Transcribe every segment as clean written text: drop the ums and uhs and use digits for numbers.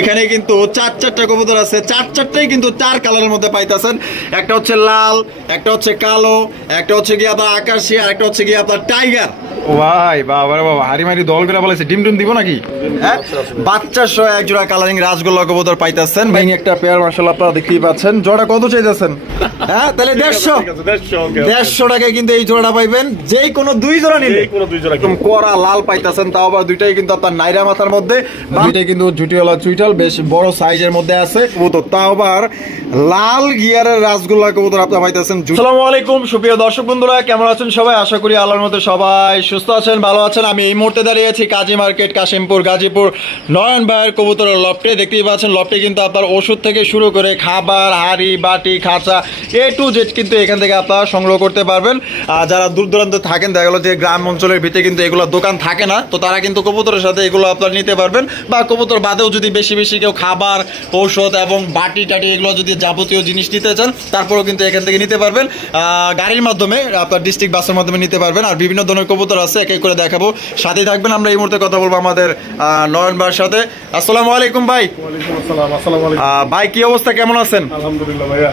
এখানে কিন্তু চারটা কবুতর আছে, চারটাই কিন্তু চার কালারের মধ্যে পাইতেছেন। একটা হচ্ছে লাল, একটা হচ্ছে কালো, একটা হচ্ছে গিয়ে আপনার আকাশী, আর একটা হচ্ছে গিয়ে আপনার টাইগার। ভাই বাবা বাবা, হারিমারি দল করে বলেছে ডিম ডিম দিব নাকি? হ্যাঁ, বাচ্চা সহ এক জোড়া কালারিং রাজগোল্লা কবুতর পাইতেছেন ভাই। একটা পেয়ার মাশাআল্লাহ আপনারা দেখতেই পাচ্ছেন। জোড়া কত চাইতেছেন? হ্যাঁ, তাহলে 150 টাকায় কিন্তু এই জোড়াটা পাইবেন। যেই কোনো দুই জোড়া নিলে একদম কড়া লাল পাইতেছেন, তাও আবার দুইটাই কিন্তু আপনার নাইরা মাথার মধ্যে, দুইটাই কিন্তু ঝুটিওয়ালা চুইটাল, বেশ বড় সাইজের মধ্যে আছে কবুতর, তাও আবার লাল গিয়ারের রাজগোল্লা কবুতর আপনারা পাইতেছেন। আসসালামু আলাইকুম সুপ্রিয় দর্শক বন্ধুরা, কেমন আছেন সবাই? আশা করি আল্লাহর মধ্যে সবাই সুস্থ আছেন, ভালো আছেন। আমি এই মুহূর্তে দাঁড়িয়ে আছি কাজী মার্কেট, কাশিমপুর, গাজীপুর, নয়ন ভাইয়ের কবুতরের লফটে। দেখতেই পাচ্ছেন লফটে কিন্তু আপনার ওষুধ থেকে শুরু করে খাবার, হাড়ি, বাটি, খাঁচা, এ টু জেড কিন্তু এখান থেকে আপনারা সংগ্রহ করতে পারবেন। আর যারা দূর দূরান্ত থাকেন, দেখা গেল যে গ্রাম অঞ্চলের ভিতরে কিন্তু এগুলো দোকান থাকে না, তো তারা কিন্তু কবুতরের সাথে এগুলো আপনারা নিতে পারবেন। বা কবুতর বাদেও যদি বেশি বেশি কেউ খাবার, ঔষধ এবং বাটি টাটি এগুলো যদি যাবতীয় জিনিস নিতে চান, তারপরেও কিন্তু এখান থেকে নিতে পারবেন। গাড়ির মাধ্যমে আপনার ডিস্ট্রিক্ট বাসের মাধ্যমে নিতে পারবেন। আর বিভিন্ন ধরনের কবুতর আছে, এক এক করে দেখাবো, সাথেই থাকবেন। আমরা এই মুহূর্তে কথা বলবো আমাদের নয়ন ভাইয়ের সাথে। আসসালামু আলাইকুম ভাই। ভাই কি অবস্থা, কেমন আছেন? আলহামদুলিল্লাহ ভাইয়া,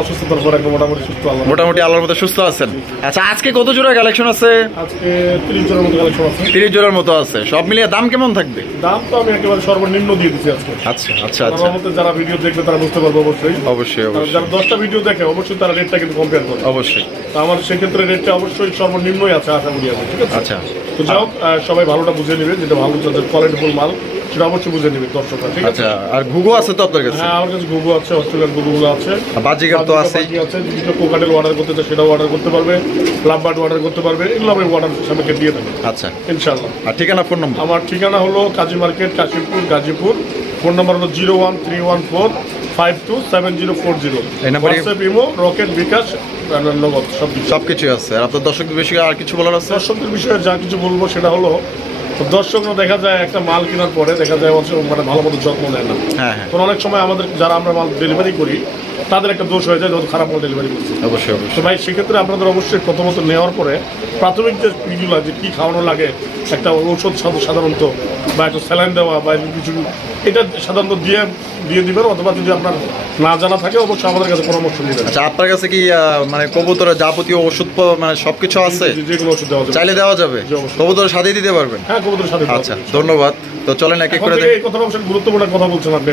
অসুস্থতার পর মোটামুটি সুস্থ, মোটামুটি আল্লাহর মতো সুস্থ আছেন। আচ্ছা, আজকে কত জোড়া কালেকশন আছে? আজকে 30 জোড়ার মতো কালেকশন আছে। 30 জোড়ার মতো আছে। সব মিলিয়ে দাম কেমন থাকবে? দাম তো আমি একেবারে সর্বনিম্ন দিয়ে দিচ্ছি আজকে। আচ্ছা আচ্ছা আচ্ছা, যারা ভিডিও দেখবে তারা বুঝতে পারবে অবশ্যই। অবশ্যই অবশ্যই, যারা 10টা ভিডিও দেখে অবশ্যই তারা রেটটা কিন্তু কম্পেয়ার করে। অবশ্যই তো আমার সেক্ষেত্রে রেটটা অবশ্যই সর্বনিম্নই আছে, আশা করি আমি। ঠিক আছে, আচ্ছা। তো যাই হোক, সবাই ভালোটা বুঝে নেবে, যেটা ভালো যাদের কোয়ালিটিফুল মাল সেটা অবশ্যই বুঝে নেবে দর্শকরা। ঠিক আছে। আচ্ছা, আর ঘুঘু আছে তো আপনার কাছে? হ্যাঁ, আমার কাছে ঘুঘু আছে, অস্ট্রেলিয়ান ঘুঘুগুলো আছে, বাজিগার তো আছে। যদি কোকাটেল অর্ডার করতে চায় সেটাও অর্ডার করতে পারবে, লাভবার্ড অর্ডার করতে পারবে, এগুলো আমি অর্ডার সামনে দিয়ে দেবো। আচ্ছা, ইনশাআল্লাহ। আর ঠিকানা, ফোন নম্বর? আমার ঠিকানা হলো Kazi market, Kashimpur, Gazipur. Phone number হলো 01314527040। হোয়াটসঅ্যাপ, ইমো, রকেট, বিকাশ, নগদ সবকিছু আছে। আর আপনার দর্শকদের বিষয়ে আর কিছু বলার আছে? দর্শকদের বিষয়ে যা কিছু বলবো সেটা হলো, দর্শকরা দেখা যায় একটা মাল কেনার পরে দেখা যায় মানে ভালো মতো যত্ন নেয় না। হ্যাঁ হ্যাঁ, তো অনেক সময় আমাদের যারা আমরা মাল ডেলিভারি করি তাদের একটা দোষ হয়ে যায় যত খারাপ মাল ডেলিভারি করছে। অবশ্যই তো অবশ্যই ভাই, সেক্ষেত্রে আপনাদের অবশ্যই প্রথমত নেওয়ার পরে প্রাথমিক যে ইগুলো, যে কী খাওয়ানো লাগে, একটা ঔষধ সাধারণত বা একটা স্যালাইন দেওয়া বা কিছু, এটা সাধারণত দিয়ে দিবেন। অথবা যদি আপনার না জানা থাকে অবশ্যই আমাদের কাছে পরামর্শ নেবেন। আচ্ছা, আপনার কাছে কি মানে কবুতরের যাবতীয় ওষুধ মানে সবকিছু আছে? যেগুলো ওষুধ দেওয়া যাবে, চাইলে দেওয়া যাবে, কবুতরের সাথে দিতে পারবেন? হ্যাঁ, কবুতরের সাথে। আচ্ছা, ধন্যবাদ। তো চলেন এক এক করে এই কথাটা অবশ্যই গুরুত্বপূর্ণ কথা বলছেন আপনি,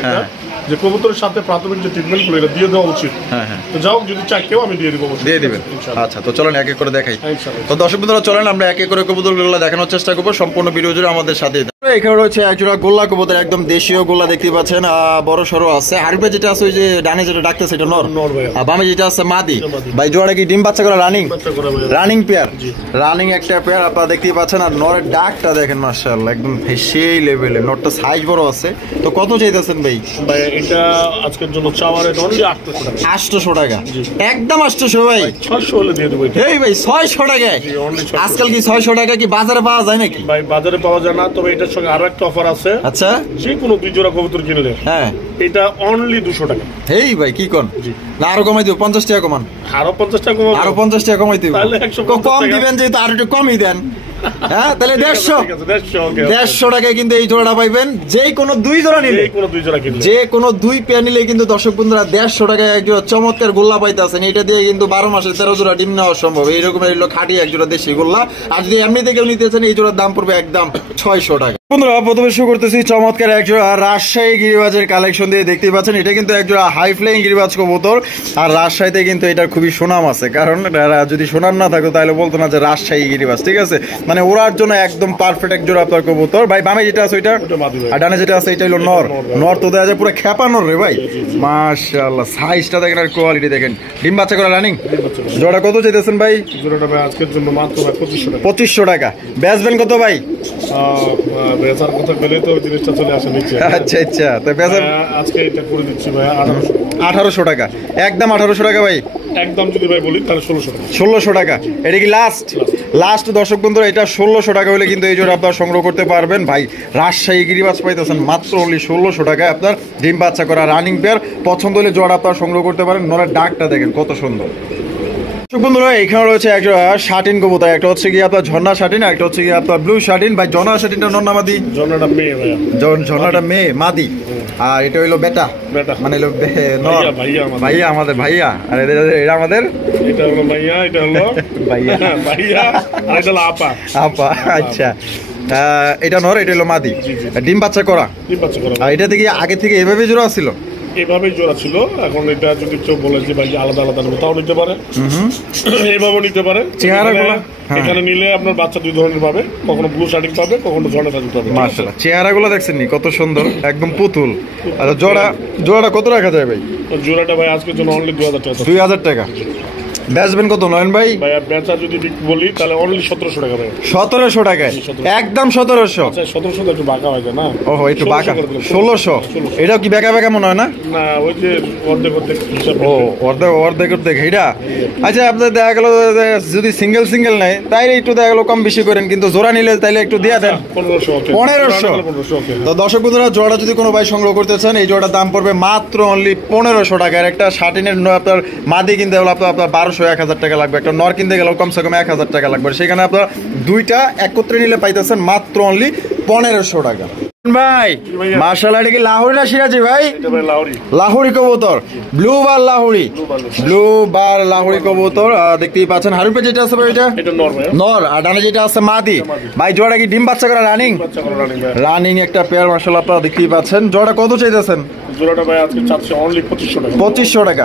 যে কবুতরের সাথে প্রাথমিক যে ট্রিটমেন্টগুলো এটা দিয়ে দেওয়া উচিত। হ্যাঁ হ্যাঁ, তো যাও, যদি চাই কেউ আমি দিয়ে দিব, দিয়ে দিবেন। আচ্ছা, তো চলেন এক এক করে দেখাই। ইনশাআল্লাহ। তো দর্শক বন্ধুরা, চলেন আমরা এক এক করে কবুতরগুলো দেখানোর চেষ্টা করবো। সম্পূর্ণ ভিডিও জুড়ে আমাদের সাথে। এখানে রয়েছে একজোড়া গোল্লা কবুতর, একদম দেশীয় গোল্লা দেখতে পাচ্ছেন, বড় সড়ো আছে। হারিপে যেটা আছে ওই যে ডানে যেটা ডাকতেছে এটা নর, আর বামে যেটা আছে মাদি। ভাই জোড়া কি ডিম বাচ্চা করা রানিং পেয়ার? রানিং একটা পেয়ার আপনারা দেখতেই পাচ্ছেন। আর নরের ডাকটা দেখেন মাশাআল্লাহ, একদম সেই লেভেলে। নরটা সাইজ বড় আছে। তো কত চাইতেছেন ভাই? ভাই এটা আজকের জন্য চাওয়ার রেট অনলি 800 টাকা। একদম 800 ভাই? 600 হলে দিয়ে দেবো। এই ভাই 600 টাকায়? আজকাল কি 600 টাকা কি বাজারে পাওয়া যায় নাকি? ভাই বাজারে পাওয়া যায় না, তবে এটার সঙ্গে আরো একটা অফার আছে। আচ্ছা, যে কোনো 2 জোড়া কবুতর কিনলে হ্যাঁ এটা অনলি 200 টাকা। এই ভাই কি কোন? না আরো কমাই দিব, 50 টাকা কমান। আরো 50 টাকা কমাবো? আরো 50 টাকা কমাই দিব। তাহলে 150 কম দিবেন, যেহেতু আর একটু কমই দেন। হ্যাঁ, তাহলে 150 টাকায় কিন্তু এই জোড়াটা পাইবেন। যে কোনো 2 জোড়া নিলে, যে কোনো 2 পেয়ার নিলে কিন্তু দর্শক বন্ধুরা 150 টাকায় এক জোড়া চমৎকার গোল্লা পাইতেছেন। এটা দিয়ে কিন্তু 12 মাসে 13 জোড়া ডিম নেওয়া সম্ভব। এইরকম খাঁটি এক জোড়া দেশি গোল্লা। আর যদি এমনিতে কেউ নিতেছেন, এই জোড়ার দাম পড়বে একদম 600 টাকা। বন্ধুরা, প্রথমে শুরু করতেছি চমৎকার এক জোড়া রাজশাহী গিরিবাজের কালেকশন দিয়ে। দেখতেই পাচ্ছেন এটা কিন্তু এক জোড়া হাই ফ্লাইং গিরিবাজ কবুতর। আর রাজশাহীতে কিন্তু এটার খুবই সুনাম আছে, কারণ যদি সুনাম না থাকতো তাহলে বলতো না যে রাজশাহী গিরিবাজ। ঠিক আছে, মানে ওরার জন্য একদম পারফেক্ট এক জোড়া আপনার কবুতর। ভাই বামে যেটা আছে ওইটা, আর ডানে যেটা আছে এটা হলো নর। নর তো দেখা যায় পুরো খেপানোর রে ভাই, মাশাআল্লাহ। সাইজটা দেখেন আর কোয়ালিটি দেখেন। ডিম বাচ্চা করা রানিং। জোড়া কত চাইতেছেন ভাই? জোড়াটা ভাই আজকের জন্য মাত্র 2500 টাকা। 2500 টাকা। বেচবেন কত ভাই? বেচার কথা বলে তো জিনিসটা চলে আসে নিচে। আচ্ছা আচ্ছা, তো বেচার আজকে এটা করে দিচ্ছি ভাই 1800 টাকা। একদম 1800 টাকা ভাই। একদম যদি ভাই বলি তাহলে 1600 টাকা। 1600 টাকা। এটা কি লাস্ট দর্শক বন্ধুরা? এটা 1600 টাকা হলে কিন্তু এই জোড়া আপনারা সংগ্রহ করতে পারবেন। ভাই রাজশাহী গিরিবাজ পাইতেছেন মাত্র অনলি 1600 টাকায়। আপনার ডিম বাচ্চা করা রানিং পেয়ার পছন্দ হলে জোড়া আপনারা সংগ্রহ করতে পারেন। নরের ডাকটা দেখেন কত সুন্দর। বন্ধুরা এখানে রয়েছে একটা শাটিন কবুতর, একটা হচ্ছে কি আপনার ঝর্ণা শাটিন, একটা হচ্ছে কি আপনার ব্লু শাটিন। ভাই ঝর্ণা শাটিনটা নর না মাদি? ঝর্ণাটা মেয়ে ভাইয়া। ঝর্ণাটা মেয়ে, মাদি। আর এটা হইলো বেটা, মানে হলো নর। ভাইয়া আমাদের ভাইয়া, আর এটা আমাদের, এটা হলো ভাইয়া, এটা হলো ভাইয়া ভাইয়া, আর এটা হলো আপা। আপা, আচ্ছা। এটা নর, এটা হলো মাদি, ডিম বাচ্চা করা। ডিম বাচ্চা করা। আর এটা থেকে আগে থেকে এভাবে জোড়া ছিল? এভাবেই জোড়া ছিল। এখন এটা যদি কেউ বলে যে ভাই আলাদা আলাদা নেবো তাও নিতে পারে, এভাবেও নিতে পারে। চেহারাগুলো এখানে নিলে আপনার বাচ্চা দুই ধরনের পাবে, কখনো ব্লু শার্টিং পাবে, কখনো ঝর্ণা শার্টিং পাবে। মাশাআল্লাহ, চেহারাগুলো দেখছেন নি কত সুন্দর, একদম পুতুল। আচ্ছা জোড়াটা কত রাখা যায় ভাই? জোড়াটা ভাই আজকের জন্য অনলি 2000 টাকা। 2000 টাকা। বেচবেন কত নয়ন ভাই? ভাই বেচা যদি বলি তাহলে অনলি 1700 টাকা ভাই। 1700 টাকায় একদম 1700? আচ্ছা 1700 একটু বাঁকা হয় না? ওহো একটু বাঁকা। 1600? এটাও কি বেঁকা বেঁকা মনে হয় না? না ওই যে অর্ধেক অর্ধেক হিসাব। ও অর্ধেক এটা। আচ্ছা আপনার দেখা গেল যদি সিঙ্গেল নেয় তাইলে একটু দেখা গেল কম বেশি করেন, কিন্তু জোড়া নিলে তাইলে একটু দিয়ে দেন। 1500। তো দর্শক বন্ধুরা জোড়া যদি কোনো ভাই সংগ্রহ করতে চান এই জোড়ার দাম পড়বে মাত্র অনলি 1500 টাকা। আর একটা শার্টিনের আপনার মাদি কিনতে গেলে আপনার 1200-1000 টাকা লাগবে, একটা নর কিনতে গেলেও কমসে কম 1000 টাকা লাগবে। সেখানে আপনার দুইটা একত্রে নিলে পাইতেছেন মাত্র অনলি 1500 টাকা। ভাই মাশাআল্লাহ, এটা কি লাহোরি না সিরাজি ভাই? লাহোরি কবুতর, ব্লু বার লাহোরি কবুতর। দেখতেই পাচ্ছেন হারুপে যেটা আছে ভাই এটা নর, আর ডানে যেটা আছে মাদি। ভাই জোড়া কি ডিম বাচ্চা করা রানিং একটা পেয়ার মাশাআল্লাহ আপনারা দেখতেই পাচ্ছেন। জোড়া কত চাইতেছেন? জোড়াটা ভাই আজকে চাচ্ছি অনলি 2500 টাকা। 2500 টাকা?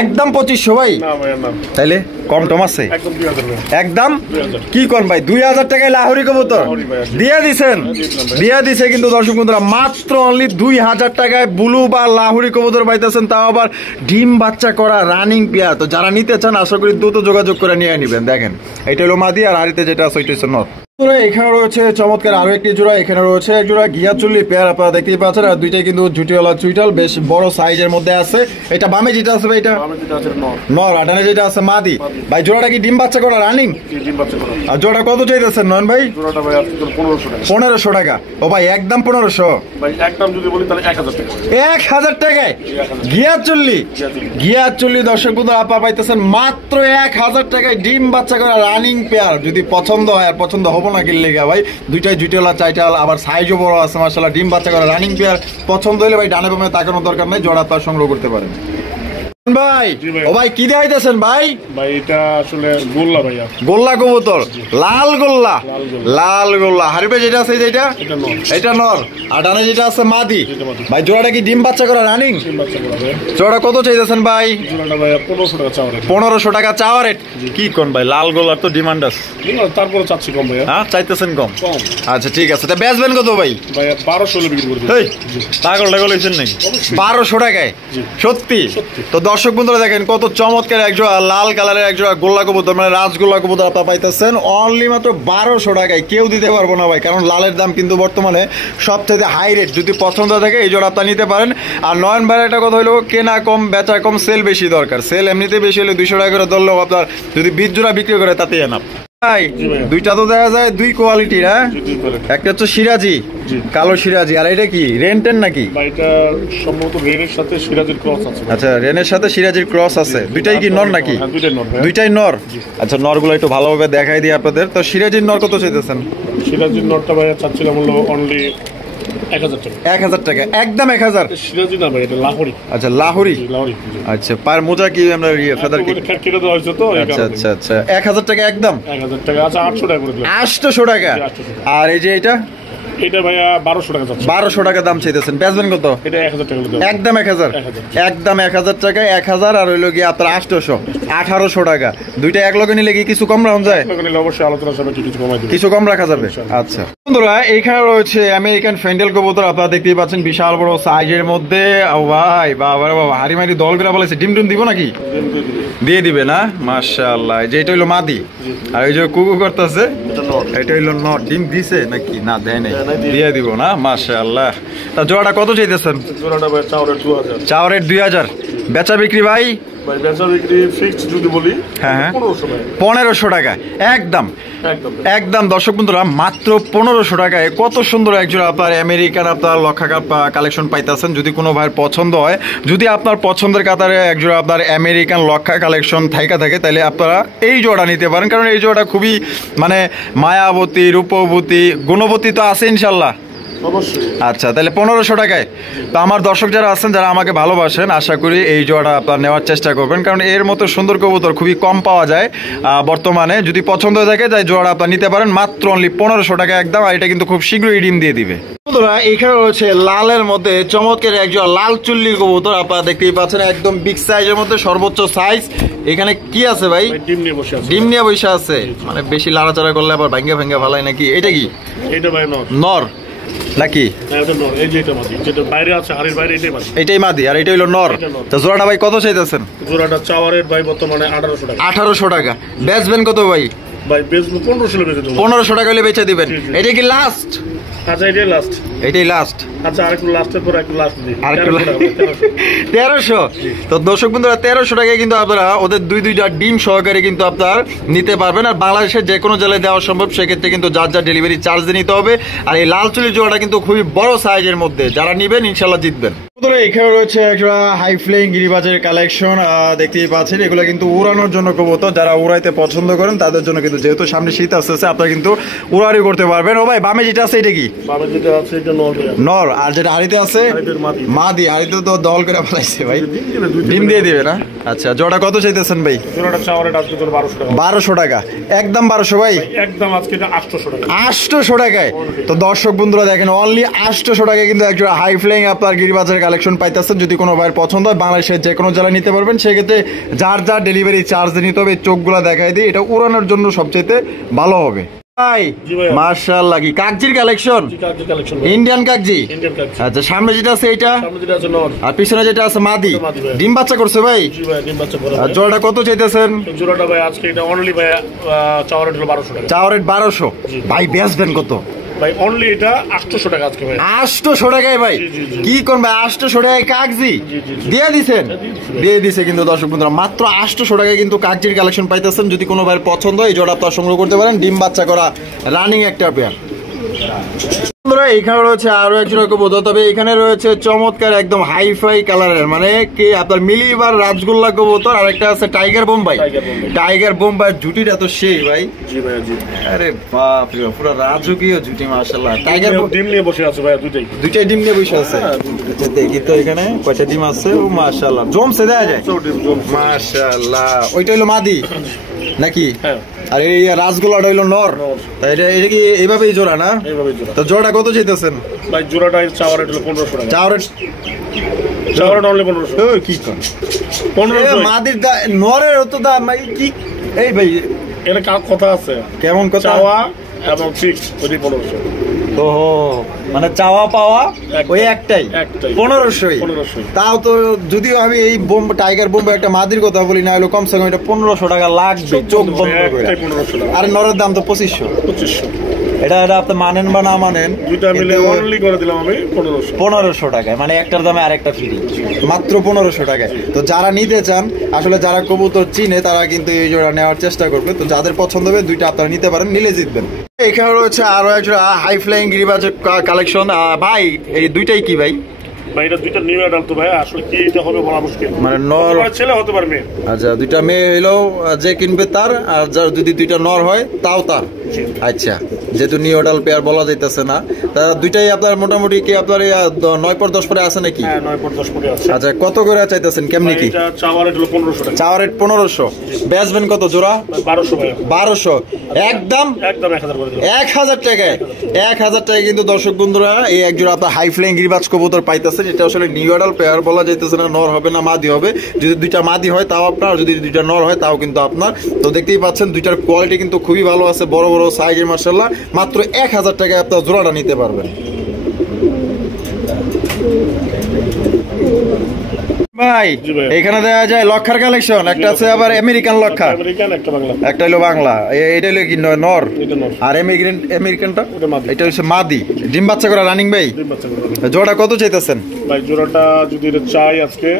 একদম 2500 ভাই? না ভাই না, তাইলে কম টম আছে? একদম 2000 ভাই। একদম 2000 কি কোন ভাই? 2000 টাকায় লাহোরি কবুতর দিয়ে দিছেন? দিয়ে দিছে কিন্তু দর্শক বন্ধুরা মাত্র অনলি 2000 টাকায় ব্লু বা লাহোরি কবুতর পাইতেছেন, তাও আবার ডিম বাচ্চা করা রানিং পেয়ার। তো যারা নিতে চান আশা করি দ্রুত যোগাযোগ করে নিয়ে নেবেন। দেখেন এটা হলো মাদি, আর হাড়িতে যেটা আছে ওইটা হচ্ছে নর। এখানে রয়েছে চমৎকার আরো একটি জোড়া, এখানে রয়েছে এক জোড়া গিয়াচুল্লি পেয়ার আপনারা দেখতেই পাচ্ছেন, আর দুইটাই কিন্তু ঝুটিওয়ালা চুইটাল, বেশ বড় সাইজের মধ্যে আছে। এটা বামে যেটা আছে ভাই এটা নর, আর ডানে যেটা আছে মাদি। ভাই জোড়াটা কি ডিম বাচ্চা করা রানিং? আর জোড়া কত চাইতেছেন নয়ন ভাই? 1500 টাকা। ও ভাই একদম 1500? ভাই একদম যদি বলি তাহলে 1000 টাকা। 1000 টাকায় গিয়াচুল্লি দর্শক বন্ধু আপা পাইতেছেন মাত্র 1000 টাকায় ডিম বাচ্চা করা রানিং পেয়ার। যদি পছন্দ হয়, আর পছন্দ হবো না কিনলে ভাই, দুইটাই জুটিওয়ালা চাইটাল, আবার সাইজও বড় আছে মাশাআল্লাহ, ডিম বাচ্চা করা রানিং পেয়ার। পছন্দ হলে ভাই ডানে বামে তাকানোর দরকার নাই, জোড়া আপনারা সংগ্রহ করতে পারেন। ভাই ও ভাই কি দেখাইতেছেন ভাই? ভাই এটা আসলে গোল্লা ভাইয়া, গোল্লা কবুতর, লাল গোল্লা। হারিপে যেটা আছে এটা নর, আর ডানে যেটা আছে মাদি। ভাই জোড়াটা কি ডিম বাচ্চা করা রানিং? জোড়া কত চাইতেছেন ভাই? 1500 টাকা চাওয়া রেট। কি কোন ভাই লাল গোল্লার তো ডিমান্ড আছে, তারপরে চাচ্ছি কম ভাইয়া। হ্যাঁ চাইতেছেন কম? আচ্ছা ঠিক আছে, তা বেচবেন কত ভাই? ভাইয়া 1200 বিক্রি করব। পাগল হয়েছেন নাকি? 1200 টাকায়? সত্যি? তো দর্শক বন্ধুরা দেখেন কত চমৎকার একজোড়া লাল কালারের একজোড়া গোল্লা কবুতর, মানে রাজগোল্লা কবুতর আপনারা পাইতেছেন অনলি মাত্র 1200 টাকায়। কেউ দিতে পারবো না ভাই, কারণ লালের দাম কিন্তু বর্তমানে সবচেয়ে হাই রেট। যদি পছন্দ থাকে এই জোড়া আপনারা নিতে পারেন। আর নয়ন ভাইয়ের একটা কথা হলো কেনা কম বেচা কম, সেল বেশি দরকার। সেল এমনিতে বেশি হলে 200 টাকা করে ধরলেও আপনার যদি 20 জোড়া বিক্রি করে তাতেই এনাফ। ভাই দুইটা তো দেখা যায় দুই কোয়ালিটির, হ্যাঁ? একটা হচ্ছে সিরাজি, কালো সিরাজি, আর এটা কি রেন্টেন নাকি? এটা সম্ভবত রেনের সাথে সিরাজির ক্রস আছে। আচ্ছা রেনের সাথে সিরাজির ক্রস আছে। দুইটাই কি নর নাকি? দুইটাই নর। আচ্ছা নরগুলো একটু ভালোভাবে দেখাই দিই আপনাদের। তো সিরাজির নর কত চাইতেছেন? সিরাজির নরটা ভাই চাচ্ছিলাম হলো অনলি 1000 টাকা। 1000 টাকা? একদম 1000? সিরাজি না ভাই, এটা লাহোরি। আচ্ছা লাহোরি। আচ্ছা পার মোজা কি আমরা ফেদার কি কেটে দেওয়া হয়েছে তো? আচ্ছা 1000 টাকা একদম? 1000 টাকা। আচ্ছা 800 টাকা করে দিলাম। 800 টাকা? আর এই যে এটা ভাইয়া 1200 টাকা যাচ্ছে। 1200 টাকা দাম চাইতেছেন, বেচবেন কত? এটা 1000 টাকা করে। একদম 1000? একদম 1000 টাকায় 1000, আর হইলো কি আপনার 800 1800 টাকা। দুইটা এক লগে নিলে কি কিছু কম রাখা যায়? অবশ্যই আলোচনা সাপেক্ষে কিছু কমাই দিবেন, কিছু কম রাখা যাবে। আচ্ছা বন্ধুরা এইখানে রয়েছে আমেরিকান ফ্যান্ডেল কবুতর, আপনারা দেখতেই পাচ্ছেন বিশাল বড় সাইজের মধ্যে। ভাই বাবা হাড়ি মারি দল করে বলেছে। ডিম দিব নাকি? দিয়ে দিবে না? মাশাআল্লাহ। যে এটা হইলো মাদি, আর ওই যে কুকু করতেছে এটা হইলো নর। ডিম দিছে নাকি? না দেয় নাই, দিয়ে দিব না? মাশাআল্লাহ। তা জোড়াটা কত চাইতেছেন? জোড়াটা ভাই চাওয়ার 2000। চাওয়ার 2000? বেচা বিক্রি ভাই? ভাই বেচা বিক্রি ফিক্সড যদি বলি হ্যাঁ 1500 টাকা। 1500 টাকা একদম একদম একদম। দর্শক বন্ধুরা মাত্র 1500 টাকায় কত সুন্দর একজোড়া আপনার আমেরিকান আপনার লক্ষা কালেকশন পাইতেছেন। যদি কোনো ভাইয়ের পছন্দ হয়, যদি আপনার পছন্দের কাতারে একজোড়া আপনার আমেরিকান লক্ষা কালেকশন থাইকা থাকে, তাহলে আপনারা এই জোড়া নিতে পারেন, কারণ এই জোড়াটা খুবই মানে মায়াবতী, রূপবতী, গুণবতী তো আছে ইনশাল্লাহ। অবশ্যই। আচ্ছা, তাহলে 1500 টাকায়। তো আমার দর্শক যারা আছেন, যারা আমাকে ভালোবাসেন, আশা করি এই জোড়াটা আপনার নেওয়ার চেষ্টা করবেন, কারণ এর মতো সুন্দর কবুতর খুবই কম পাওয়া যায় বর্তমানে। যদি পছন্দ হয়ে থাকে, তাই জোড়া আপনার নিতে পারেন মাত্র অনলি 1500 টাকা একদম। আর এটা কিন্তু খুব শীঘ্রই ডিম দিয়ে দিবে। বন্ধুরা এখানে রয়েছে লালের মধ্যে চমৎকার একজোড়া লাল চুল্লি কবুতর, আপনারা দেখতেই পাচ্ছেন একদম বিগ সাইজের মধ্যে, সর্বোচ্চ সাইজ। এখানে কি আছে ভাই? ডিম নিয়ে বসে আছে। ডিম নিয়ে বসে আছে, মানে বেশি লাড়াচাড়া করলে আবার ভাঙ্গা ভাঙ্গা ভালাই নাকি? এটা কি এটা ভাই নর নাকি? এই যে এটা মাদি, যেটা বাইরে আছে হাড়ির বাইরে, এটাই মাদি। এটাই মাদি আর এটা হলো নর। এটা নর। তো জোড়াটা ভাই কত চাইতেছেন? জোড়াটা চাওয়া রেট ভাই বর্তমানে 1800 টাকা। 1800 টাকা। বেচবেন কত ভাই? ভাই বেচবো 1500 বেচে দেবো। 1500 টাকা হলে বেচে দিবেন। জি, জি। এটা কি লাস্ট? আচ্ছা এটাই লাস্ট। এটাই লাস্ট। আচ্ছা আরেকটু লাস্টের পর একটু লাস্ট দিই। আরেকটু 1300 1300। তো দর্শক বন্ধুরা 1300 টাকায় কিন্তু আপনারা ওদের দুইটা ডিম সহকারে কিন্তু আপনার নিতে পারবেন। আর বাংলাদেশের যে কোনো জেলায় দেওয়া সম্ভব, সেক্ষেত্রে কিন্তু যার যা ডেলিভারি চার্জ দিয়ে নিতে হবে। আর এই লাল চুলির জোড়াটা কিন্তু খুবই বড় সাইজের মধ্যে, যারা নিবেন ইনশাল্লাহ জিতবেন। এখানে রয়েছে একটা হাই ফ্লাইং গিরিবাজের কালেকশন, দেখতেই পাচ্ছেন। এগুলো কিন্তু উড়ানোর জন্য কবুতর, যারা উড়াইতে পছন্দ করেন তাদের জন্য কিন্তু, যেহেতু সামনে শীত আসতেছে, আপনারা কিন্তু উড়ারি করতে পারবেন। ও ভাই বামে যেটা আছে এটা কি? বামে যেটা আছে এটা নর। নর। আর যেটা হাড়িতে আছে মাদি। হাড়িতে তো দল করে ফেলাইছে ভাই, ডিম দিয়ে দিবে না? আচ্ছা, জোড়া কত চাইতেছেন ভাই? জোড়াটা চাওয়া রেট আজকে 1200 টাকা। 1200 টাকা একদম। 1200 ভাই একদম আজকে এটা 800 টাকা। 800 টাকায়। তো দর্শক বন্ধুরা দেখেন, অনলি 800 টাকায় কিন্তু একজন হাই ফ্লাইং আপনার গিরিবাজের কালেকশন পাইতেছেন। যদি কোনো ভাইয়ের পছন্দ হয়, বাংলাদেশের যে কোনো জেলায় নিতে পারবেন। সেক্ষেত্রে যার যার ডেলিভারি চার্জ নিতে হবে। চোখগুলা দেখাই দিই, এটা উড়ানোর জন্য সবচেয়ে ভালো হবে ভাই। মাশাআল্লাহ, কি কাকজির কালেকশন? ইন্ডিয়ান কাকজি। আচ্ছা, সামনে যেটা আছে এটা, আর পিছনে যেটা আছে মাদি। ডিম বাচ্চা করছে ভাই? আর জোড়াটা কত চাইতেছেন? জোড়াটা ভাই আজকে এটা অনলি ভাই চাওয়া রেট হলো 1200 টাকা। চাওয়া রেট 1200। ভাই বেচবেন কত? ভাই অনলি এটা 800 টাকা আজকে ভাই। 800 টাকায় ভাই? কি কোন ভাই 800 টাকায় কাকজি দিয়ে দিছেন? দিয়ে দিছে কিন্তু দর্শক বন্ধুরা, মাত্র 800 টাকায় কিন্তু কাকজির কালেকশন পাইতেছেন। যদি কোনো ভাইয়ের পছন্দ হয়, এই জোড়া আপনারা সংগ্রহ করতে পারেন। ডিম বাচ্চা করা রানিং একটা পেয়ার। এখানে রয়েছে আরো একজন কবুতর, তবে এখানে রয়েছে চমৎকার একদম হাইফাই কালারের, মানে কি আপনার মিলিবার রাজগোল্লা কবুতর। আর একটা আছে টাইগার বোম্বাই। টাইগার বোম্বাই জুটিটা তো সেই ভাই। জি ভাই জি। আরে বাপ রে, পুরো রাজকীয় জুটি মাশাআল্লাহ। টাইগার ডিম নিয়ে বসে আছে ভাই, দুইটাই ডিম নিয়ে বসে আছে। আচ্ছা দেখি তো এখানে কয়টা ডিম আছে। ও মাশাআল্লাহ, জমছে দেয়া যায় মাশাআল্লাহ। ওইটা হলো মাদি নাকি? হ্যাঁ। আর এই রাজগোল্লাটা হইলো নর। তাই এটা কি এইভাবেই জোড়া না? এইভাবেই জোড়া। তো জোড়া কত চাইতেছেন ভাই? জোড়াটা চাওয়া রেট হলো 1500 টাকা। চাওয়া রেট অনলি 1500। ও কি কোন 1500 মাদির নরের তো দাম কি? এই ভাই এর কথা আছে। কেমন কথা? চাওয়া এবং ফিক্স ওই 1500। ও মানে চাওয়া পাওয়া ওই একটাই 1500। তাও তো যদিও আমি এই টাইগার বোম্বে একটা মাদির কথা বলি না, হলো কমসে কম এটা 1500 টাকা লাগবে চোখ বন্ধ করে। আর নরের দাম তো 2500। এটা আপনি মানেন বা না মানেন, দুইটা মিলে অনলি করে দিলাম আমি 1500 টাকায়, মানে একটার দামে আরেকটা ফ্রি, মাত্র 1500 টাকায়। তো যারা নিতে চান, আসলে যারা কবুতর চিনে, তারা কিন্তু এই জোড়া নেওয়ার চেষ্টা করবে। তো যাদের পছন্দ হবে, দুইটা আপনারা নিতে পারেন, নিলে জিতবেন। এখানে রয়েছে আরো একটা হাই ফ্লাইং গিরিবাজের কালেকশন। ভাই এই দুইটাই কি ভাই? ভাই এটা দুইটা নিউ অ্যাডাল্ট তো ভাই, আসলে কি এটা হবে বলা মুশকিল। মানে নর ছেলে হতে পারে মেয়ে। আচ্ছা, দুইটা মেয়ে হইলেও যে কিনবে তার, আর যার যদি দুইটা নর হয় তাও তার। আচ্ছা, যেহেতু নিউ অ্যাডাল্ট পেয়ার বলা যাইতেছে না, তারা দুইটাই আপনার মোটামুটি কি আপনার 9 পর 10 পরে আছে নাকি? হ্যাঁ 9 পর 10 পরে আছে। আচ্ছা, কত করে চাইতেছেন, কেমনি কি? এটা চাওয়া রেট হলো 1500 টাকা। চাওয়া রেট 1500। বেচবেন কত জোড়া? 1200 ভাই। 1200 একদম 1000 করে দিলাম। 1000 টাকায়। 1000 টাকায় কিন্তু দর্শক বন্ধুরা এই এক জোড়া আপনার হাই ফ্লাইং গিরিবাজ কবুতর পাইতেছেন। এটা আসলে নিউ অ্যাডাল্ট পেয়ার বলা যাইতেছে না, নর হবে না মাদি হবে। যদি দুইটা মাদি হয় তাও আপনার, যদি দুইটা নর হয় তাও কিন্তু আপনার। তো দেখতেই পাচ্ছেন দুইটার কোয়ালিটি কিন্তু খুবই ভালো আছে, বড় বড় সাইজের মাশাআল্লাহ। মাত্র 1000 টাকায় আপনার জোড়াটা নিতে পারবেন ভাই। এখানে দেওয়া যায় লক্ষার কালেকশন, একটা আছে আবার আমেরিকান লক্ষা, একটা হলো বাংলা। এটা হলো কি নর, আর আমেরিকানটা এটা হচ্ছে মাদি। ডিম বাচ্চা করা রানিং ভাই। জোড়া কত চাইতেছেন ভাই? জোড়াটা যদি চাই আজকে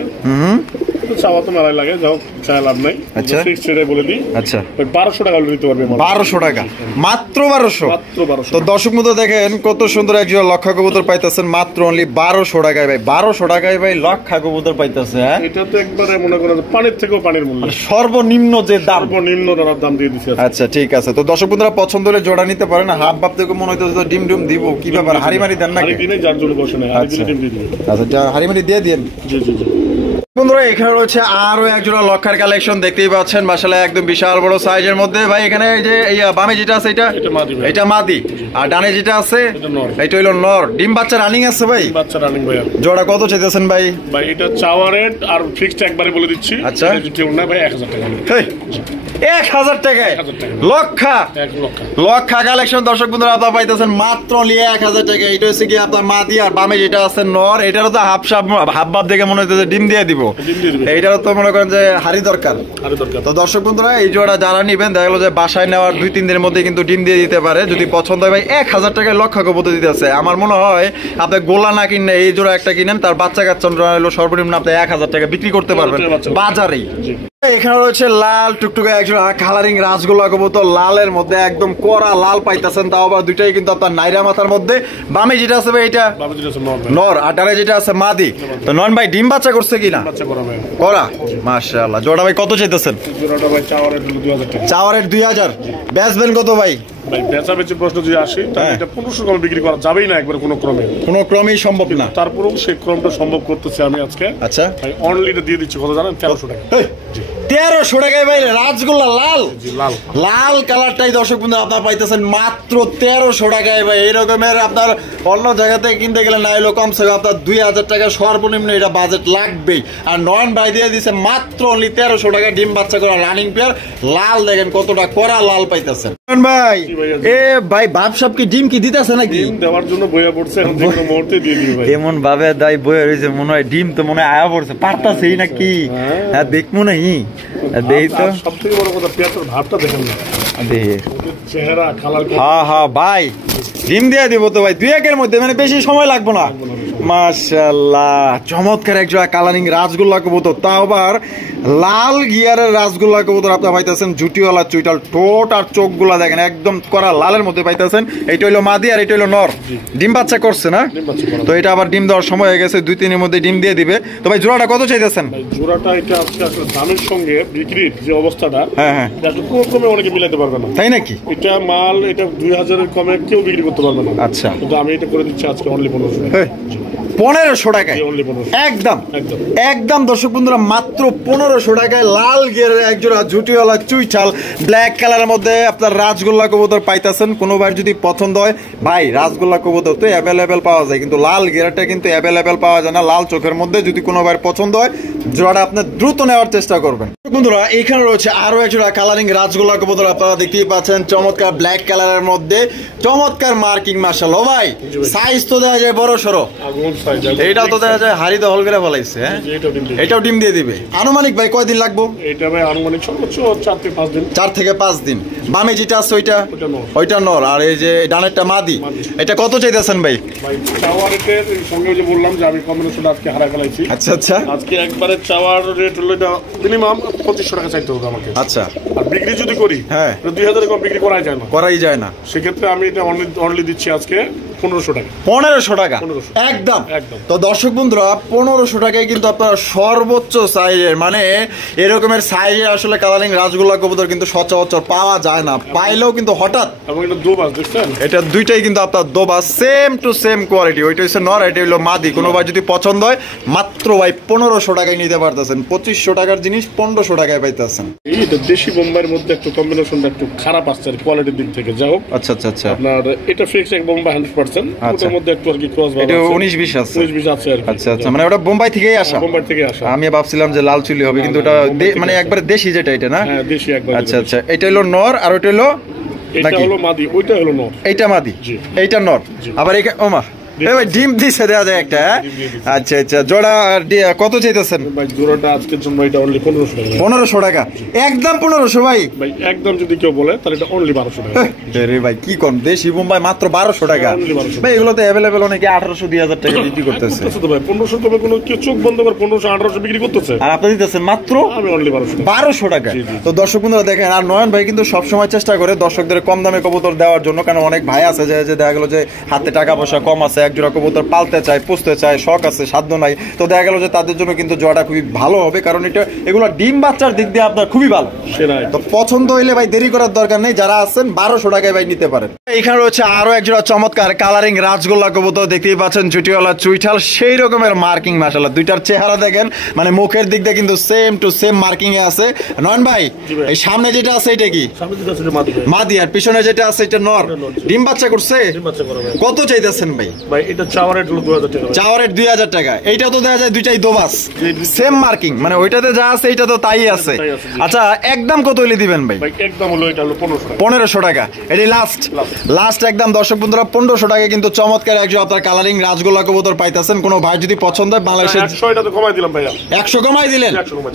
চাওয়া তো মেলায় লাগে, যাও চাই লাভ নাই। আচ্ছা। ফিক্স সেটাই বলে দিই। আচ্ছা, ওই 1200 টাকা হলে নিতে পারবে। 1200 টাকা, মাত্র 1200। মাত্র 1200। তো দর্শক মতো দেখেন কত সুন্দর একজন লক্ষা কবুতর পাইতেছেন মাত্র অনলি 1200 টাকায় ভাই। 1200 টাকায় ভাই লক্ষা কবুতর পাইতেছে। হ্যাঁ, এটা তো একবারে মনে করেন পানির থেকেও পানির মূল্য, সর্বনিম্ন যে দাম, সর্বনিম্ন দাম দিয়ে দিচ্ছে। আচ্ছা ঠিক আছে। তো দর্শক বন্ধুরা পছন্দ হলে জোড়া নিতে পারেন। হাফ বাপ থেকে মনে হইতেছে ডিম ডিম দিব, কি ব্যাপার হাড়ি মারি দেন নাকি? দিনে যার জন্য বসে না, আচ্ছা ডিম দিয়ে দিবে। আচ্ছা, হাড়ি মারি দিয়ে দিন। জি জি জি। বন্ধুরা এখানে রয়েছে আরো একজোড়া লক্ষার কালেকশন, দেখতেই পাচ্ছেন মাশাআল্লাহ একদম বিশাল বড় সাইজের মধ্যে। ভাই এখানে এই যে বামে যেটা আছে এটা মাদি, আর ডানে যেটা আছে এটা হইলো নর। ডিম বাচ্চা রানিং আছে ভাই? বাচ্চা রানিং ভাই। জোড়া কত চাইতেছেন ভাই? ভাই এটা চাওয়া রেট আর ফিক্সড একবারে বলে দিচ্ছি। আচ্ছা, কেউ না ভাই 1000 টাকা। 1000 টাকায় লক্ষা? লক্ষা কালেকশন দর্শক বন্ধুরা আপনারা পাইতেছেন মাত্র 1000 টাকা। এটা হচ্ছে কি আপনার মাদি, আর বামে যেটা আছে নর। এটারও তো হাফ বাপ দেখে মনে হইতেছে ডিম দিয়ে দিব। এইটারও তো মনে করেন যে হাড়ি দরকার। তো দর্শক বন্ধুরা এই জোড়া যারা নিবেন দেখা গেলো যে বাসায় নেওয়ার 2-3 দিনের মধ্যে কিন্তু ডিম দিয়ে দিতে পারে। যদি পছন্দ হয় ভাই 1000 টাকায় লক্ষা কবুতর দিতে আছে। আমার মনে হয় আপনি গোলা না কিনে এই জোড়া একটা কিনেন, তার বাচ্চা কাচ্চা হলো সর্বনিম্ন আপনি 1000 টাকা বিক্রি করতে পারবেন বাজারেই। এখানে রয়েছে লাল টুকটুকে একজন কালারিং রাজগোল্লা কবুতর, লালের মধ্যে একদম কড়া লাল পাইতেছেন, তাও আবার দুইটাই কিন্তু আপনার নাইরা মাথার মধ্যে। বামে যেটা আছে ভাই এটা নর, আর ডানে যেটা আছে মাদি। তো নন ভাই ডিম বাচ্চা করছে কিনা? করা, মাশাআল্লাহ। জোড়া ভাই কত চাইতেছেন? জোড়াটা ভাই চাওয়া রেট 2000 টাকা। চাওয়া রেট 2000। বেচবেন কত ভাই? ভাই বেচাবেচি প্রশ্ন যদি আসে তাহলে এটা 1500 কমে বিক্রি করা যাবেই না একবার, কোনো ক্রমেই সম্ভব না। তারপরেও সেই ক্রমটা সম্ভব করতেছি আমি আজকে। আচ্ছা ভাই অনলিটা দিয়ে দিচ্ছি কত জানেন? 1300 টাকা। 1300 টাকায় ভাই রাজগোল্লা লাল, লাল লাল কালারটাই দর্শক বন্ধু আপনারা পাইতেছেন মাত্র 1300 টাকায় ভাই। এরকমের আপনার অন্য জায়গা থেকে কিনতে গেলে না হলো কমসে কম আপনার 2000 টাকা সর্বনিম্ন এটা বাজেট লাগবেই। আর নয়ন ভাই দিয়ে দিচ্ছে মাত্র অনলি 1300 টাকা ডিম বাচ্চা করা রানিং পেয়ার লাল। দেখেন কতটা কড়া লাল পাইতেছেন ভাই। এ ভাই বাপসাপ কি ডিম কি দিতেছে নাকি? ডিম দেওয়ার জন্য বইয়া পড়ছে, এখন যে কোনো মুহূর্তে দিয়ে দিবে ভাই। এমন ভাবে দাই বইয়া রইছে মনে হয় ডিম তো মনে হয় আয়া পড়ছে, পারতাছেই নাকি? হ্যাঁ দেখমু নাই দেই তো। সবথেকে বড় কথা পেঁয়াজের ভাবটা দেখেন না, দেখে চেহারা কালার। হ্যাঁ ভাই ডিম দিয়ে দিব তো ভাই 2-1 মধ্যে, মানে বেশি সময় লাগবে না। মাশাআল্লাহ চমৎকার একজোড়া কালারিং রাজগোল্লা কবুতর, তাও আবার লাল গিয়ারের রাজগোল্লা কবুতর আপনারা পাইতেছেন। জুটিওয়ালা চুইটাল ঠোঁট আর চোখগুলা দেখেন একদম করা লালের মধ্যে পাইতেছেন। এইটা হইলো মাদি আর এটা হইলো নর। ডিম বাচ্চা করছে না? তো এটা আবার ডিম দেওয়ার সময় হয়ে গেছে, 2-3 এর মধ্যে ডিম দিয়ে দিবে। তো ভাই জোড়াটা কত চাইতেছেন? জোড়াটা এটা আজকে আসলে দামের সঙ্গে বিক্রির যে অবস্থাটা, হ্যাঁ কোনো কমে অনেকে মিলাতে পারবে না। তাই নাকি? এটা মাল এটা 2000 এর কমে কেউ বিক্রি করতে পারবে না। আচ্ছা, কিন্তু আমি এটা করে দিচ্ছি আজকে অনলি 1500 টাকা। 1500 টাকায় একদম একদম দর্শক বন্ধুরা মাত্র 1500 টাকায় লাল গিয়ারের একজোড়া জুটিওয়ালা চুইঠাল ব্ল্যাক কালারের মধ্যে আপনার রাজগোল্লা কবুতর পাইতেছেন। কোনোবার যদি পছন্দ হয় ভাই রাজগোল্লা কবুতর তো অ্যাভেলেবেল পাওয়া যায়, কিন্তু লাল গিয়ারটা কিন্তু অ্যাভেলেবেল পাওয়া যায় না। লাল চোখের মধ্যে যদি কোনোবার পছন্দ হয় জোড়াটা আপনার দ্রুত নেওয়ার চেষ্টা করবেন। বন্ধুরা এখানে রয়েছে আরো একজোড়া কালারিং রাজগোল্লা কবুতর, আপনারা দেখতেই পাচ্ছেন চমৎকার ব্ল্যাক কালারের মধ্যে চমৎকার মার্কিং। মাশাআল্লাহ ভাই সাইজ তো দেখা যায় বড় সড়ো, এইটাও তো দেখা যায় হাড়ি দহল করে বলাইছে। এটাও ডিম দিয়ে দিবে। আনুমানিক ভাই কয়দিন লাগবে? এটা ভাই আনুমানিক সর্বোচ্চ 4 থেকে 5 দিন। 4 থেকে 5 দিন। বামে যেটা আছে ওইটা নর, আর এই যে ডানেরটা মাদি। এটা কত চাইতেছেন ভাই? ভাই চাওয়ার রেটের সঙ্গে যে বললাম যে আমি কম্বিনেশন আজকে হারাই ফেলাইছি। আচ্ছা আচ্ছা, আজকে একবারে চাওয়ার রেট হলো এটা মিনিমাম 2500 টাকা চাইতে হবে আমাকে। আচ্ছা, আর বিক্রি যদি করি হ্যাঁ 2000 কম বিক্রি করাই যায় না। সেক্ষেত্রে আমি এটা অনলি দিচ্ছি আজকে 1500 টাকা। 1500 টাকা একদম। তো দর্শক বন্ধুরা 1500 টাকায় কিন্তু আপনারা সর্বোচ্চ সাইজের, মানে এরকমের সাইজে আসলে কালারিং রাজগোল্লা কবুতর কিন্তু সচরাচর পাওয়া যায় না, পাইলেও কিন্তু হঠাৎ। এবং এটা দোবাস দেখছেন, এটা দুইটাই কিন্তু আপনার দোবাস, সেম টু সেম কোয়ালিটি। ওইটা হচ্ছে নর, এটা হলো মাদি। কোনোবার যদি পছন্দ হয় মাত্র ভাই 1500 টাকায় নিতে পারতেছেন। 2500 টাকার জিনিস 1500 টাকায় পাইতেছেন। এইটা দেশি বোম্বাইয়ের মধ্যে একটু কম্বিনেশনটা একটু খারাপ আসছে আর কোয়ালিটির দিক থেকে। যাই হোক, আচ্ছা আচ্ছা আচ্ছা, আপনার এটা ফিক্স এক বোম্বাই 100%, ওটার মধ্যে একটু আর কি ক্রস ভাব আছে, এটা 19-20 আছে। 19-20 আছে আর কি। আচ্ছা আচ্ছা, মানে ওটা বোম্বাই থেকেই আসা? বোম্বাই থেকে আসা। আমি ভাবছিলাম যে লাল চুলি হবে, কিন্তু ওটা মানে একবারে দেশি যেটা এটা না? হ্যাঁ দেশি একবার। আচ্ছা আচ্ছা, এটা হলো নর আর ওটা হলো এটা হলো মাদি, ওইটা হলো নর। এইটা মাদি, এইটা নর। আবার ওমা ভাই ডিম দিছে দেওয়া যায় একটা। আচ্ছা আচ্ছা, জোড়া কত চাইতেছেন ভাই? জোড়াটা আজকের জন্য এটা অনলি 1500 টাকা। 1500 টাকা একদম 1500 ভাই? ভাই একদম যদি কেউ বলে তাহলে এটা অনলি 1200 টাকা। রে ভাই কি কোন দেশি বোম্বাই মাত্র 1200 টাকা? ভাই এগুলো তো अवेलेबल অনেকে 1800 2000 টাকা বিক্রি করতেছে। তো ভাই 1500 তবে কোনো কেউ চোখ বন্ধ করে 1500 1800 বিক্রি করতেছে, আর আপনি দিতেছেন মাত্র আমি অনলি 1200 টাকা। তো দর্শক বন্ধুরা দেখেন, আর নয়ন ভাই কিন্তু সবসময় চেষ্টা করে দর্শকদের কম দামে কবুতর দেওয়ার জন্য, কারণ অনেক ভাই আছে যে দেখা গেল যে হাতে টাকা পয়সা কম আছে, এক জোড়া কবুতর পালতে চায়, পুষতে চায়, শখ আছে, সাধ্য নাই, তো দেখা গেল যে তাদের জন্য কিন্তু জোড়াটা খুবই ভালো হবে, কারণ এটা এগুলো ডিম বাচ্চার দিক দিয়ে আপনার খুবই ভালো। তো পছন্দ হইলে ভাই দেরি করার দরকার নেই, যারা আছেন 1200 টাকায় ভাই নিতে পারেন। এখানে রয়েছে আরো এক জোড়া চমৎকার কালারিং রাজগোল্লা কবুতর, দেখতেই পাচ্ছেন চুটিওয়ালা চুইঠাল, সেই রকমের মার্কিং। মাশাআল্লাহ দুইটার চেহারা দেখেন, মানে মুখের দিক দিয়ে কিন্তু সেম টু সেম মার্কিং এ আছে। নয়ন ভাই এই সামনে যেটা আছে এটা কি মাদি, আর পিছনে যেটা আছে এটা নর? ডিম বাচ্চা করছে? কত চাইতেছেন ভাই? ভাই এটা চাওয়ার রেট 2000 টাকা। চাওয়ার রেট 2000 টাকা। এইটা তো দেখা যায় দুইটাই দোবাস, সেম মার্কিং, মানে ওইটাতে যা আছে এইটা তো তাই আছে। আচ্ছা একদম কত হইলে দিবেন ভাই? ভাই একদম হলো এটা হলো 1500 টাকা। এটাই লাস্ট একদম দর্শক বন্ধুরা 1500 টাকা কিন্তু চমৎকার একজন আপনার কালারিং রাজগোল্লা কবুতর পাইতেছেন। কোনো ভাই যদি পছন্দ হয় বাংলাদেশে 100 এটা তো কমাই দিলাম ভাইয়া। 100 কমাই দিলেন?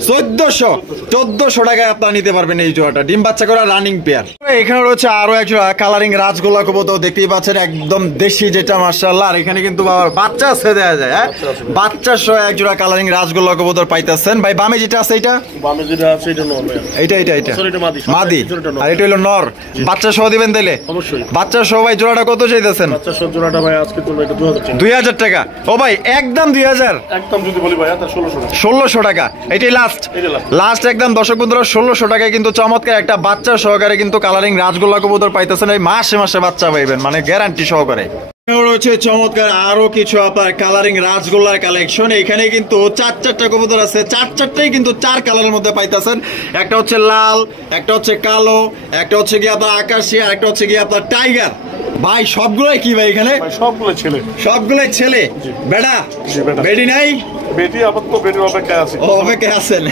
1400 টাকায় আপনারা নিতে পারবেন এই জোড়াটা, ডিম বাচ্চা করা রানিং পেয়ার। এখানে রয়েছে আরো একজন কালারিং রাজগোল্লা কবুতর, দেখতেই পাচ্ছেন একদম দেশি যেটা মাশাআল্লাহ। আর এখানে কিন্তু বাচ্চা আছে দেয়া যায়, হ্যাঁ বাচ্চা সহ এক জোড়া কালারিং রাজগোল্লা কবুতর পাইতেছেন। ভাই বামে যেটা আছে এটা? বামে যেটা আছে এটা নর ভাইয়া। এটা মাদি, আর এটা হলো নর। বাচ্চা সহ দিবেন তাইলে? অবশ্যই বাচ্চা সহ। ভাই জোড়াটা কত চাইতেছেন? বাচ্চা সহ জোড়াটা ভাই আজকে তো এটা 2000 টাকা। ও ভাই একদম 2000? একদম যদি বলি ভাইয়া তা 1600 টাকা। এটাই লাস্ট একদম দর্শক বন্ধুরা 1600 টাকায় কিন্তু চমৎকার একটা বাচ্চা সহকারে কিন্তু কালারিং রাজগোল্লা কবুতর পাইতেছেন। এই মাসে মাসে বাচ্চা পাইবেন, মানে গ্যারান্টি সহকারে। রয়েছে চমৎকার আরো কিছু আপনার কালারিং রাজগোল্লার কালেকশন। এখানে কিন্তু চারটা কবুতর আছে, চারটাই কিন্তু 4 কালারের মধ্যে পাইতেছেন। একটা হচ্ছে লাল, একটা হচ্ছে কালো, একটা হচ্ছে গিয়ে আপনার আকাশী, আর একটা হচ্ছে গিয়ে আপনার টাইগার। ভাই সবগুলোই কি ভাই এখানে? সবগুলোই ছেলে। বেটা বেডি নাই? বেটি আপাতত বেটির অপেক্ষায় আছে। অপেক্ষায় আছেন?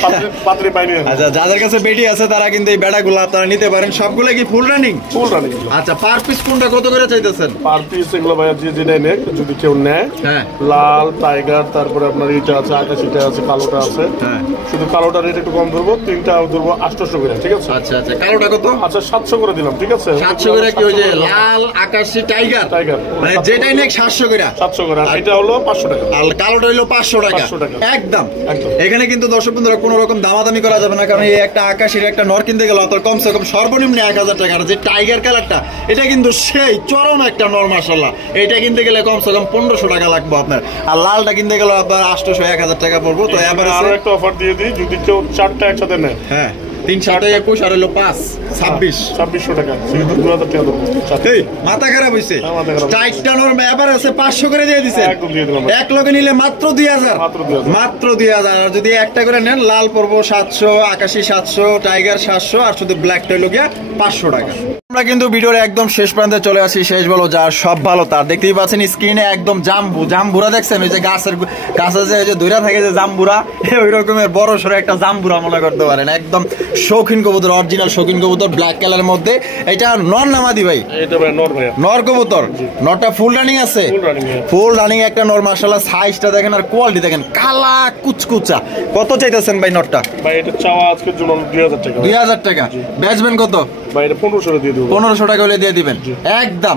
পাত্রী পাইনি। আচ্ছা যাদের কাছে বেটি আছে তারা কিন্তু এই বেড়াগুলো আপনারা নিতে পারেন। সবগুলো কি ফুল রানিং? আচ্ছা পার পিস কোনটা কত করে চাইতেছেন? পার পিস এগুলো ভাইয়া যেটা নেয়, যদি কেউ নেয়, হ্যাঁ লাল টাইগার, তারপরে আপনার এটা আছে আকাশিটা আছে, কালোটা আছে, হ্যাঁ শুধু কালোটা রেট একটু কম ধরবো, 3টা ধরবো 800 করে, ঠিক আছে? আচ্ছা আচ্ছা কালোটা কত? আচ্ছা 700 করে দিলাম, ঠিক আছে? 700 করে কি ওই যে লাল আকাশি টাইগার মানে যেটাই নেক 700 করে। আর এটা হলো 500 টাকা, আর কালোটা হলো 500 টাকা একদম। এখানে কিন্তু দর্শক বন্ধুরা কোনো রকম দামাদামি করা যাবে না, কারণ এই একটা আকাশের একটা নর কিনতে গেলে অত কমসে কম সর্বনিম্ন 1000 টাকা। আর যে টাইগার কালারটা এটা কিন্তু সেই চরম একটা নর মাশাআল্লাহ, এটা কিনতে গেলে কমসে কম 1500 টাকা লাগবে আপনার। আর লালটা কিনতে গেলে আপনার 800 1000 টাকা পড়বো। তো এবার আরো একটা অফার দিয়ে দিই, যদি কেউ 4টা একসাথে নেয়, হ্যাঁ 3 7 21 আর হলো 5 2600 টাকা, 2000 টাকা দেবো। এই মাথা খারাপ হইছে, চারটা নর এবার আছে 500 করে দিয়ে দিছে, একদম দিয়ে দিলাম। এক লগে নিলে মাত্র 2000, মাত্র 2000। আর যদি একটা করে নেন লাল পড়বো 700, আকাশী 700, টাইগার 700, আর শুধু ব্ল্যাকটা হলো গিয়া 500 টাকা। আমরা কিন্তু ভিডিওর একদম শেষ প্রান্তে চলে আসি। শেষ বলো যার সব ভালো তার, দেখতেই পাচ্ছেন স্ক্রিনে একদম জাম্বুরা দেখছেন, ওই যে গাছের যে দইরা থাকে যে জাম্বুরা, ওই রকমের বড় সড়ো একটা জাম্বুরা মনে করতে পারেন। একদম শৌখিন কবুতর, অরিজিনাল শৌখিন কবুতর, ব্ল্যাক কালারের মধ্যে। এটা নর নামাদি ভাই? এটা ভাই নর ভাই, নর কবুতর। নরটা ফুল রানিং আছে? ফুল রানিং একটা নর মাশাআল্লাহ। সাইজটা দেখেন আর কোয়ালিটি দেখেন, কালা কুচকুচা। কত চাইতেছেন ভাই নরটা? ভাই এটা চাওয়া আজকের জন্য 2000 টাকা। 2000 টাকা। বেচবেন কত ভাই? এটা 1500 দিয়ে দেব। 1500 টাকা হলে দিয়ে দিবেন একদম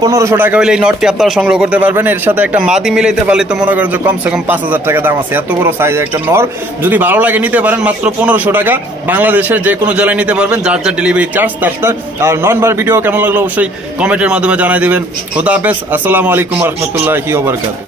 1500 টাকা হলে এই নটটি আপনারা সংগ্রহ করতে পারবেন। এর সাথে একটা মাদি মিলাইতে পারলে তো মনে করেন যে কমসে কম 5000 টাকা দাম আছে। এত বড় সাইজ একটা নর, যদি ভালো লাগে নিতে পারেন মাত্র 1500 টাকা। বাংলাদেশের যে কোনো জেলায় নিতে পারবেন, যার যার ডেলিভারি চার্জ তার। আর নয়নবার ভিডিও কেমন লাগলো অবশ্যই কমেন্টের মাধ্যমে জানাই দিবেন। খোদা হাফেজ, আসসালামু আলাইকুম ওয়া রাহমাতুল্লাহি ওয়া বারাকাতুহু।